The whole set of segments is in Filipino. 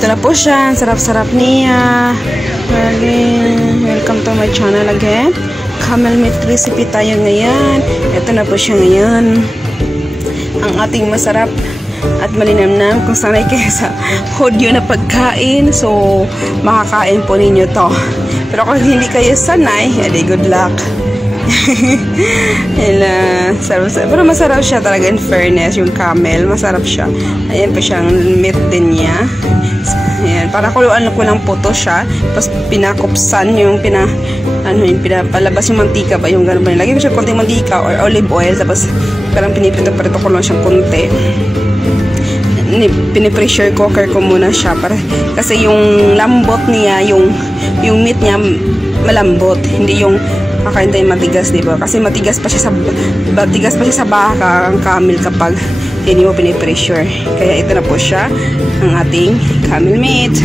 ito na po siya. Sarap-sarap niya. Welcome to my channel again. Camel meat recipe tayo ngayon. Ito na po siya ngayon. Ang ating masarap at malinamnam kung sanay kayo sa hodyo na pagkain. So, makakain po ninyo to. Pero kung hindi kayo sanay, edi good luck. Pero masarap siya talaga, in fairness. Yung camel, masarap siya. Ayan pa siyang meat din niya. Ayan, para kuluan ko lang po to siya. Tapos pinakupsan yung pinapalabas yung mantika ba, yung gano'n ba. Lagi ko siya konting mantika or olive oil. Tapos parang pinipito-prito ko lang siyang konti. Pinipressure cooker ko muna siya kasi yung lambot niya, yung meat niya malambot, hindi yung kakain tayo matigas, diba? Kasi matigas pa siya sa baka ang camel kapag hindi mo pinipressure. Kaya ito na po siya, ang ating camel meat.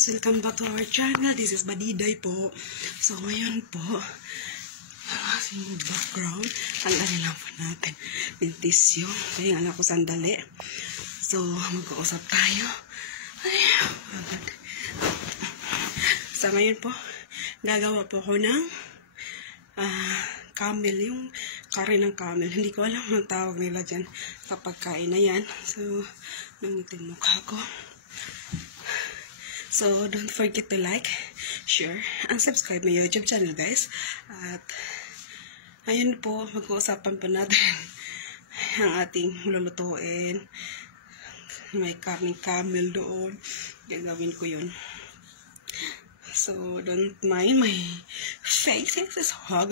Welcome back to our channel. This is Badiday po. So, ngayon po, ang ating background, tanggalin lang po natin yung tissue. Kaya nga ko sandali. So, mag-uusap tayo. So, ngayon po, gagawa po ako ng camel, yung kare ng camel. Hindi ko alam ang tawag nila dyan sa pagkain na yan. So, nangitin mukha ko. So, don't forget to like, share, and subscribe my YouTube channel, guys. At, ayun po, mag-uusapan pa natin ang ating lulutuin. May karning camel doon. Gagawin ko yun. So, don't mind my face. It's hard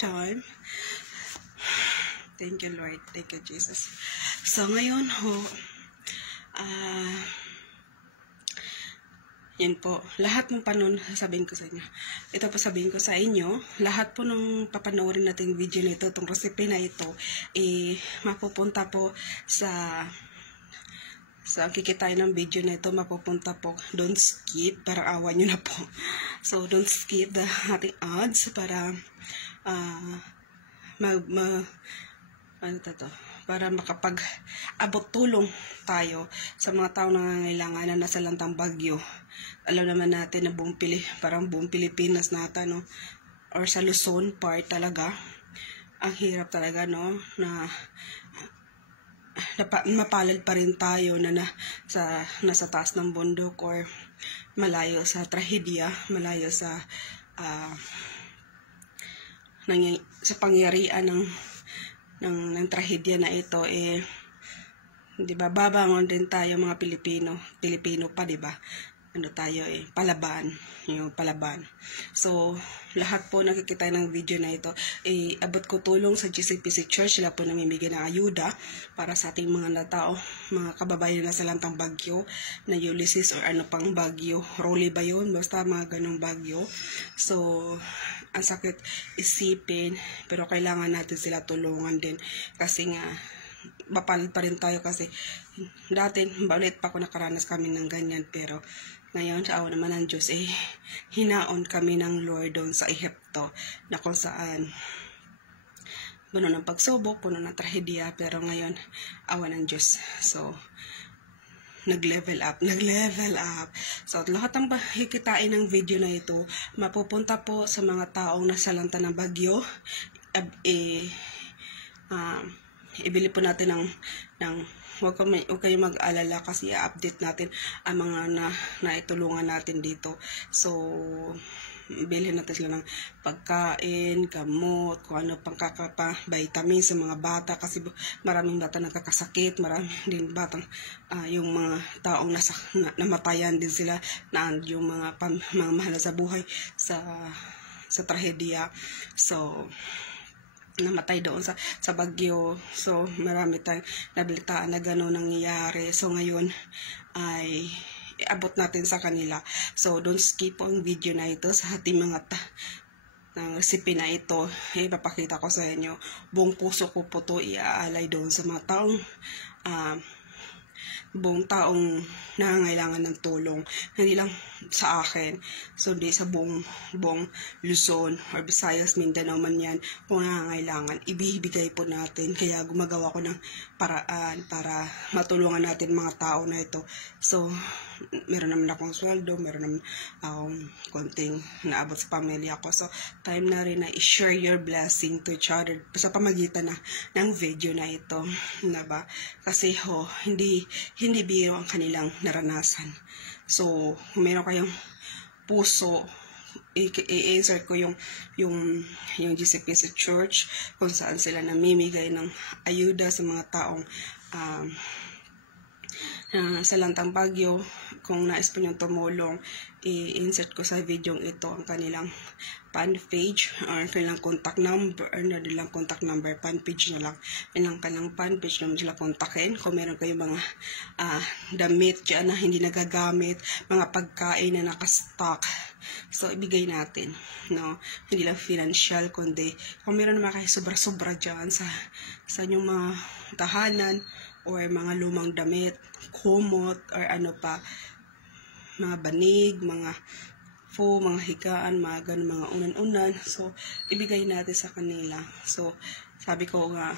time. Thank you, Lord. Thank you, Jesus. So, ngayon ho, yan po, lahat ng sabihin ko sa inyo. Ito po sabihin ko sa inyo, lahat po nung papanoorin natin video na ito, itong recipe na ito, mapupunta po sa kikitain ng video na ito, mapupunta po, don't skip, para awa nyo na po. So, don't skip the ating ads para, para makapag-abot tulong tayo sa mga taong nangangailangan na nasa lantang bagyo. Alam naman natin na parang buong Pilipinas nata, no? Or sa Luzon part talaga. Ang hirap talaga, no? Na mapalad pa rin tayo na nasa taas ng bundok or malayo sa trahedya, malayo sa pangyarihan ng trahedya na ito, di ba, babangon din tayo mga Pilipino pa, di ba? Ano tayo, palaban, yung palaban. So, lahat po nakikita ng video na ito, abot ko tulong sa GCPC Church. Sila po namimigay ng ayuda para sa ating mga tao, mga kababayan na sa lantang bagyo, na Ulysses or ano pang bagyo, Rolly ba yun? Basta mga ganong bagyo. So, ang sakit isipin, pero kailangan natin sila tulungan din. Kasi nga, bapalad pa rin tayo kasi dati, balit pa ako nakaranas kami ng ganyan, pero ngayon, sa awa naman ng Diyos, hinaon kami ng Lord doon sa Ehipto, na kung saan puno ng pagsubok, puno ng trahedya, pero ngayon, awa ng Diyos. So, nag-level up. So, lahat ng hikitain ng video na ito, mapupunta po sa mga taong nasa lanta ng bagyo. Ibili po natin ng huwag kayo mag-alala kasi i-update natin ang mga naitulungan natin dito. So, bilhin natin sila ng pagkain, gamot, kung ano pang vitamin sa mga bata kasi maraming bata nagkakasakit, maraming din batang yung mga taong namatayan din sila na yung mga mahal sa buhay sa trahedya. So, namatay doon sa bagyo. So, marami tayong nabalitaan na gano'n nangyayari. So, ngayon ay iabot natin sa kanila. So, don't skip ang video na ito sa ating mga recipe na ito. Ipapakita ko sa inyo. Buong puso ko po ito iaalay doon sa mga taong buong taong nangangailangan ng tulong, hindi lang sa akin, so di sa buong Luzon or Visayas, Mindanao man yan, kung nangangailangan, ibibigay po natin. Kaya gumagawa ko ng paraan para matulungan natin mga tao na ito. So meron naman akong sweldo, meron naman akong konting naabot sa pamilya ko, so time na rin na i-share your blessing to each other sa pamagitan ng video na ito, na ba? Kasi hindi biro ang kanilang naranasan. So kung meron kayong puso, i-insert ko yung GCP sa church, kung saan sila namimigay ng ayuda sa mga taong sa Lantang Bagyo. Kung nais po niyong tumulong, i-insert ko sa video ito ang kanilang fan page or kanilang contact number, fan page na lang, kanilang fan page na sila kontakin. Kung meron kayong mga damit dyan na hindi nagagamit, mga pagkain na nakastock, so ibigay natin, no? Hindi lang financial, kundi kung meron naman kayo sobra-sobra dyan sa inyong mga tahanan, or mga lumang damit, kumot, or ano pa, mga banig, mga mga higaan, mga ganun, mga unan-unan. So ibigay natin sa kanila. So sabi ko nga,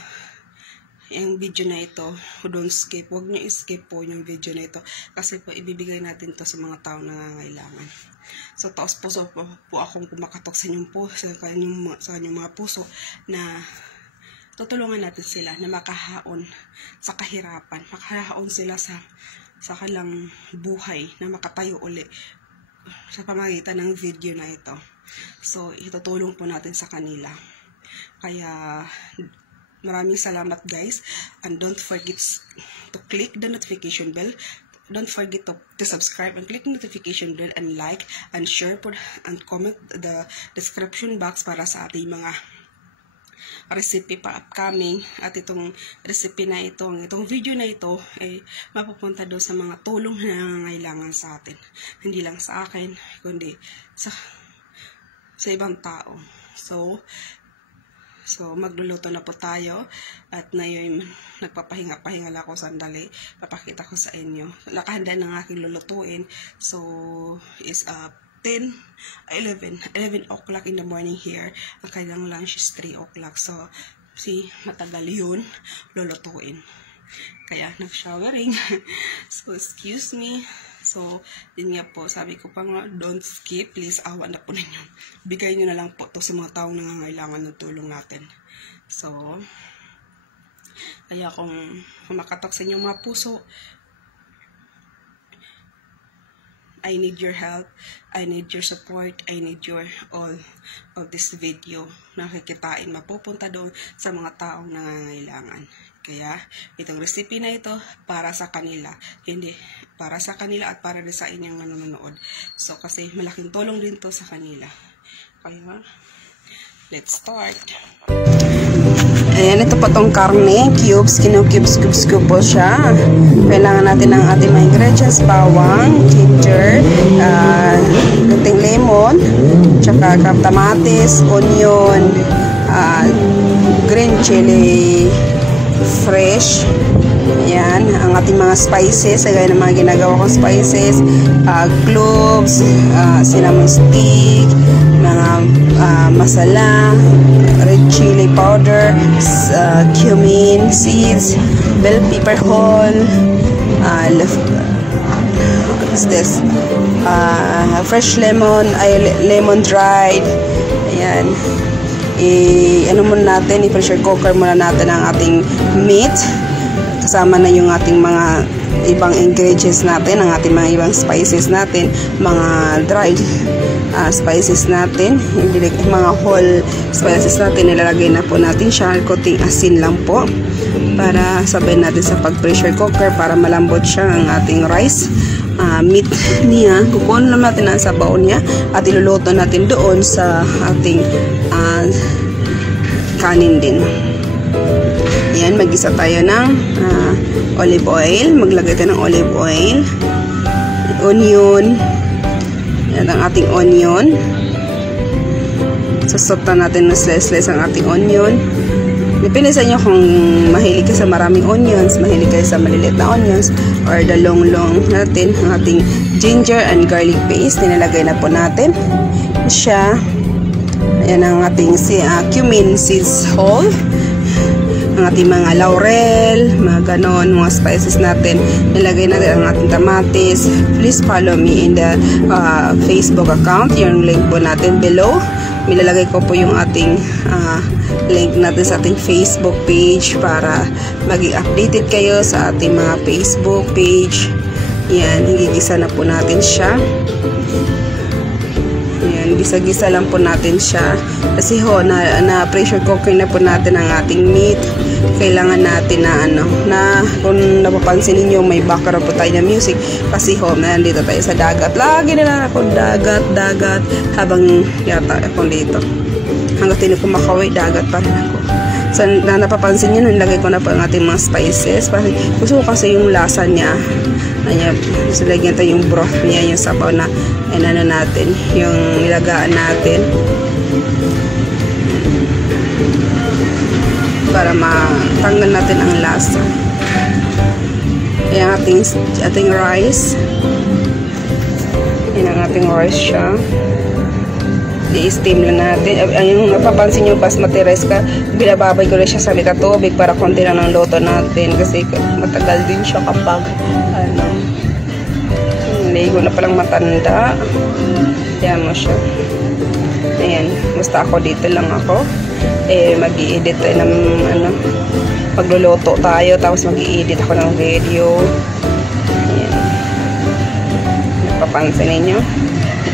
yung video na ito, don't skip, huwag nyo i-skip po yung video na ito, kasi po ibibigay natin to sa mga tao na nangangailangan. So taos puso po akong kumakatok sa inyong mga puso na tutulungan natin sila na makahaon sa kahirapan, makahaon sila sa kanilang buhay, na makatayo uli sa pamagitan ng video na ito. So itutulong po natin sa kanila. Kaya maraming salamat guys, and don't forget to click the notification bell. Don't forget to subscribe and click the notification bell, and like and share and comment the description box para sa ating mga recipe pa upcoming. At itong recipe na itong video na ito ay mapupunta doon sa mga tulong na nangangailangan sa atin, hindi lang sa akin kundi sa ibang tao. So magluluto na po tayo, at ngayon nagpapahinga lang ako sandali, papakita ko sa inyo. Nakahanda ng aking lulutuin. So is 11 o'clock in the morning here. Ang kailang lunch is 3 o'clock. So, matagal yun lulutuin. Kaya, nag-showering. So, excuse me. So, din nga po, sabi ko pa nga, don't skip. Please, awa na po ninyo. Bigay nyo na lang po to sa mga taong nangangailangan ng tulong natin. So, kaya kung makatok sa inyong mga puso, I need your help, I need your support, I need your all of this video. Nakikitain, mapupunta doon sa mga taong nangangailangan. Kaya, itong recipe na ito, para sa kanila. Hindi, para sa kanila at para sa inyong nanonood. So, kasi malaking tulong din to sa kanila. Kaya, let's start. Ayan, ito pa tong karne, cubes, kinu-cubes po siya. Kailangan natin ng ating mga ingredients, bawang, ginger, luting lemon, tsaka kamatis, onion, green chili fresh. Ayan, ang ating mga spices, gaya ng mga ginagawa kong spices, cloves, cinnamon stick, mga masala, red chili powder, cumin seeds, bell pepper whole, fresh lemon, lemon dried. Ayan, ano muna natin, i-pressure cooker muna natin ang ating meat, kasama na yung ating mga ibang ingredients natin, ang ating mga ibang spices natin, mga dried spices natin, mga whole spices natin, nilalagay na po natin siya. Kunting asin lang po para sabay natin sa pag-pressure cooker para malambot siya ang ating rice. Meat niya, kukunin naman natin ang sabaw niya at iluluto natin doon sa ating kanin din. Ayan, mag-isa tayo ng olive oil. Maglagay tayo ng olive oil, onion. Yan ang ating onion. Sasota natin na slice ang ating onion. Depende sa inyo kung mahilig kayo sa maraming onions, mahilig kayo sa maliliit na onions, or the long natin, ang ating ginger and garlic paste. Nilalagay na po natin siya. Ayan ang ating cumin seeds whole. Ang ating mga laurel, mga ganon, mga spices natin. Nilagay natin ang ating kamatis. Please follow me in the Facebook account. Yung link po natin below. Nilalagay ko po yung ating link natin sa ating Facebook page para maging updated kayo sa ating mga Facebook page. Yan, higigisa na po natin siya. Yan, gisa-gisa lang po natin siya. Kasi na pressure cooker na po natin ang ating meat. Kailangan natin na kung napapansin niyo may background po tayo na music. Kasi nandito tayo sa dagat. Lagi na lang ako dagat habang yata ako dito. Hanggang hindi ko makaway, dagat pa rin ako. So, napapansin nyo, nilagay ko na po ang ating mga spices. Gusto ko kasi yung lasa niya. So, lagyan tayo yung broth niya, yung sabaw na natin, yung nilagaan natin. Para matanggal natin ang lasa. Ayan ating rice. Ayan ang ating rice siya. I-steam lang natin. Yung napapansin nyo, basmati rice ka, binababay ko rin siya sa tubig para konti lang ng luto natin. Kasi matagal din siya kapag ligo na palang matanda. Ayan mo siya. Ayan. Basta ako dito lang ako. Mag-i-edit tayo ng pagluluto tayo. Tapos mag-i-edit ako ng video. Ayan. Napapansin ninyo?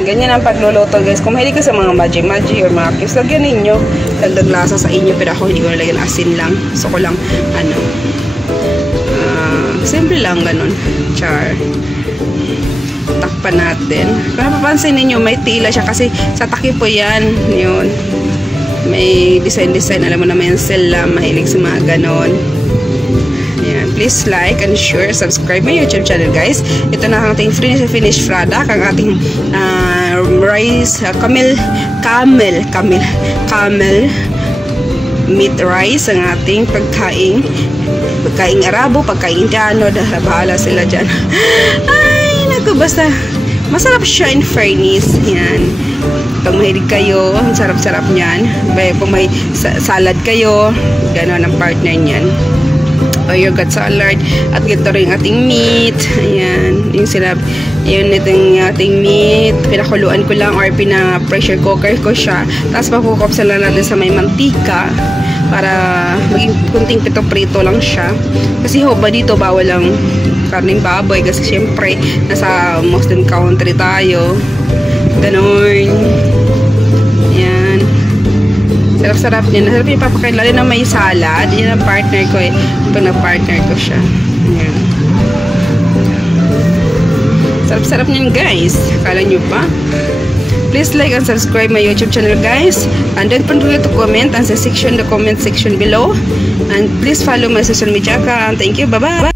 Ganyan ang pagluluto, guys. Kung mahilig ka sa mga maji-maji or mga cubes, lagyan ninyo. Dagdag lasa sa inyo. Pero ako hindi ko nalagyan asin lang. Gusto ko lang, simple lang, ganun. Char. Takpan natin. Kung napapansin ninyo, may tila siya kasi sa takip po yan. Yun. May design. Alam mo naman yung sila. Mahilig sa mga ganun. Ayan. Please like and share, subscribe my YouTube channel, guys. Ito na ang ating finished product, ang ating rice, camel meat rice, ang ating pagkaing Arabo, pagkaing Indiano, bahala sila dyan. Ay, naku, basta masarap siya in fairness. Yan. Pag mahilig kayo, ang sarap-sarap niyan. Pag may salad kayo, gano'n ang partner niyan. O yogurt salad. At ganito rin ating meat. Ayan. Yung itong ating meat. Pinakuluan ko lang or pina-pressure cooker ko siya. Tapos pakukopsan lang natin sa may mantika para maging kunting prito lang siya. Kasi dito bawal lang karning baboy kasi syempre nasa Muslim country tayo. Ganon. Ayan. Sarap-sarap niya. Nasarap yung papakain. Lalo na may salad. Yan ang partner ko Pag na-partner ko siya. Ayan. Sarap-sarap niyan, guys. Akala nyo pa? Please like and subscribe my YouTube channel, guys. And don't forget to comment on the comment section below. And please follow my social media account. Thank you. Bye-bye.